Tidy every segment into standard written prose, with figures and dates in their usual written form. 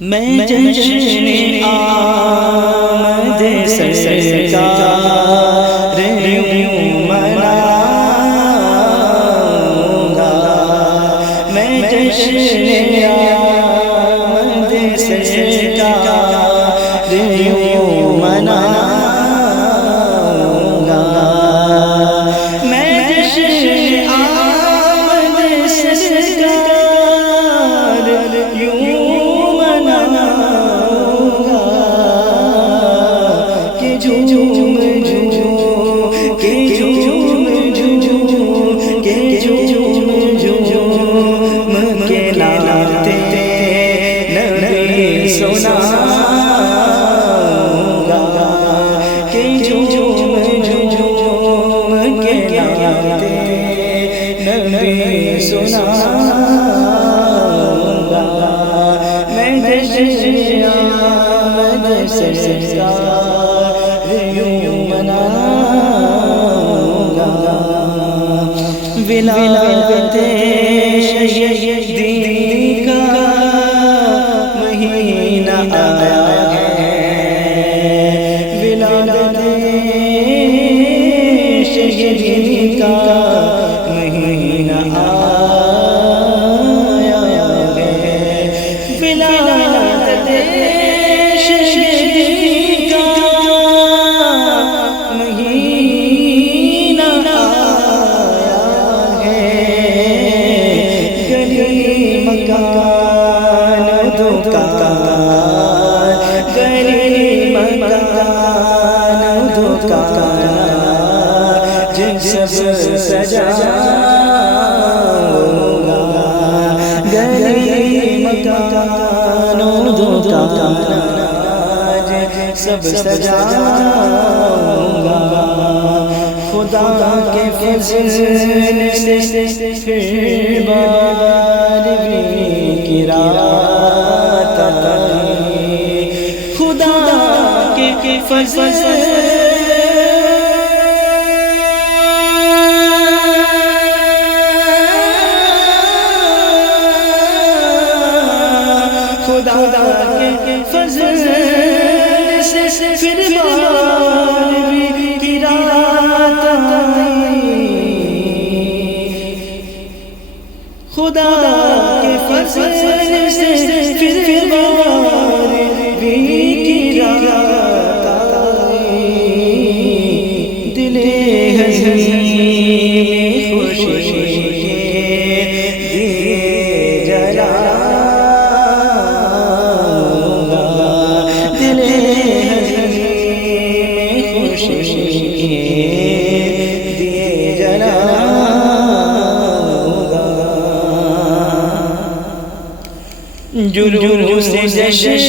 میں جشن آمد سرکار یوں مناؤں گا، میں جشن آمد سرکار یوں مناؤں گا، میں جشن آمد سرکار یوں ولادت شہیدی کا مہینہ آیا ہے، ولادت شہیدی کا مہینہ آیا ہے، ولادت شہیدی کا مہینہ سجاؤں گا، گلی مکانوں دکان سب سجاؤں گا، خدا کے فضل سے پھر بارہویں کی رات آئی، خدا کے فضل پھر بارہویں کی رات آئی، خدا کے فضل سے پھر بارہویں کی رات آئی، دل حزین خوشی کے دیے جلاؤں گا، دل جلوس جشن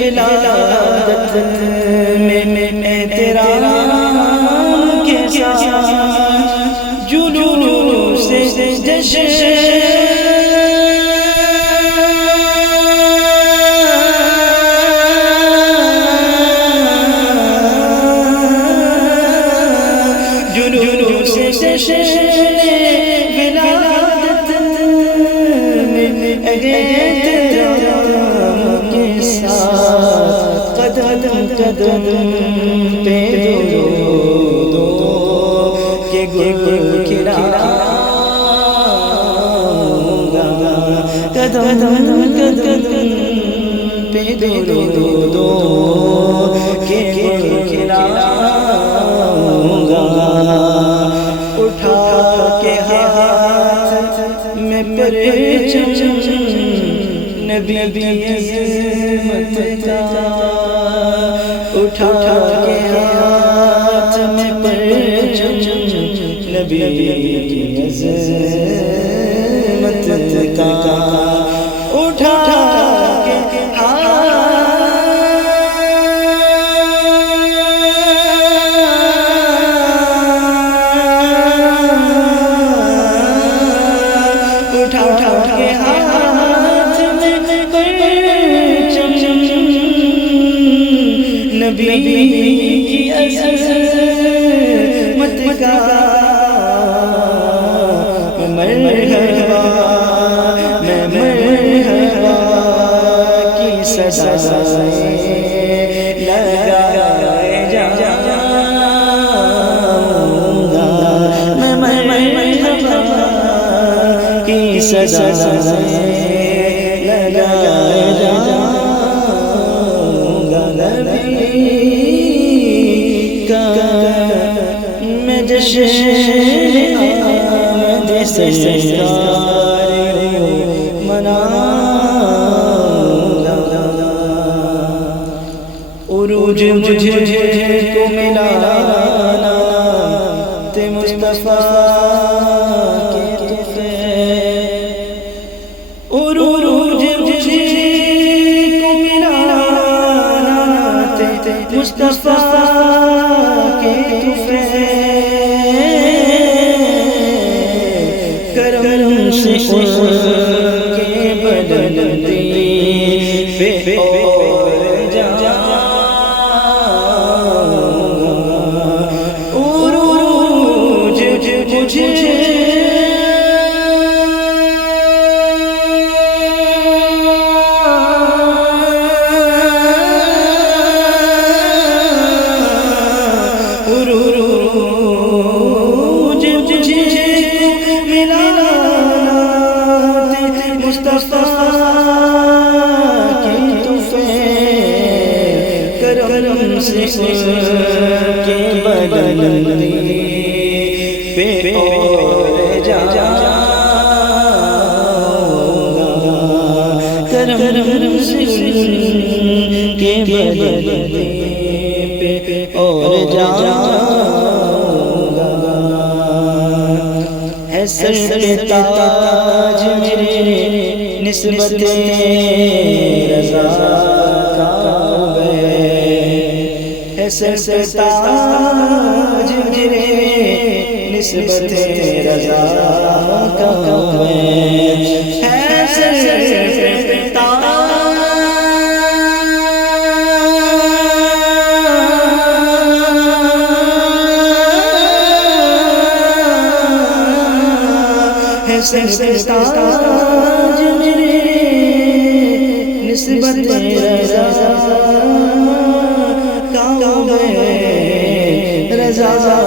ولادت میں احترام کے ساتھ، جلوس جشن ولادت میں احترام کے ساتھ، قدم قدم پہ درود کے گل کھلاؤں گا، قدم قدم پہ درود کے گل کھلاؤں گا، اٹھا کے ہاتھ میں پرچم نبی عظمت کا، اٹھا کے ہاتھ میں پرچم نبی عظمت کا، اٹھا کے نبی کی عظمت کا مرحبا میں صدائیں لگائے جاؤں گا میں مرحبا کی صدائیں لگائے جاؤں گا نبی کا میں جشن آمد سرکار مناؤں گا عروج مجھے کو ملا نعت مصطفیٰ کے تحفے عروج مجھے کو ملا نعت مصطفیٰ کے تحفے کرم سے ان کے بدن پہ اور جاؤں عروج مجھے کرم سے کے بدن پہ اور جاؤں گا کرم سے کے بدن پہ اور جاؤں گا ہے سر پہ تاج میرے نسبت رضا سر پہ تاج میرے نسبت رضا کا ہے سر پہ تاج ہے سر پہ تاج میرے نسبت رضا رضا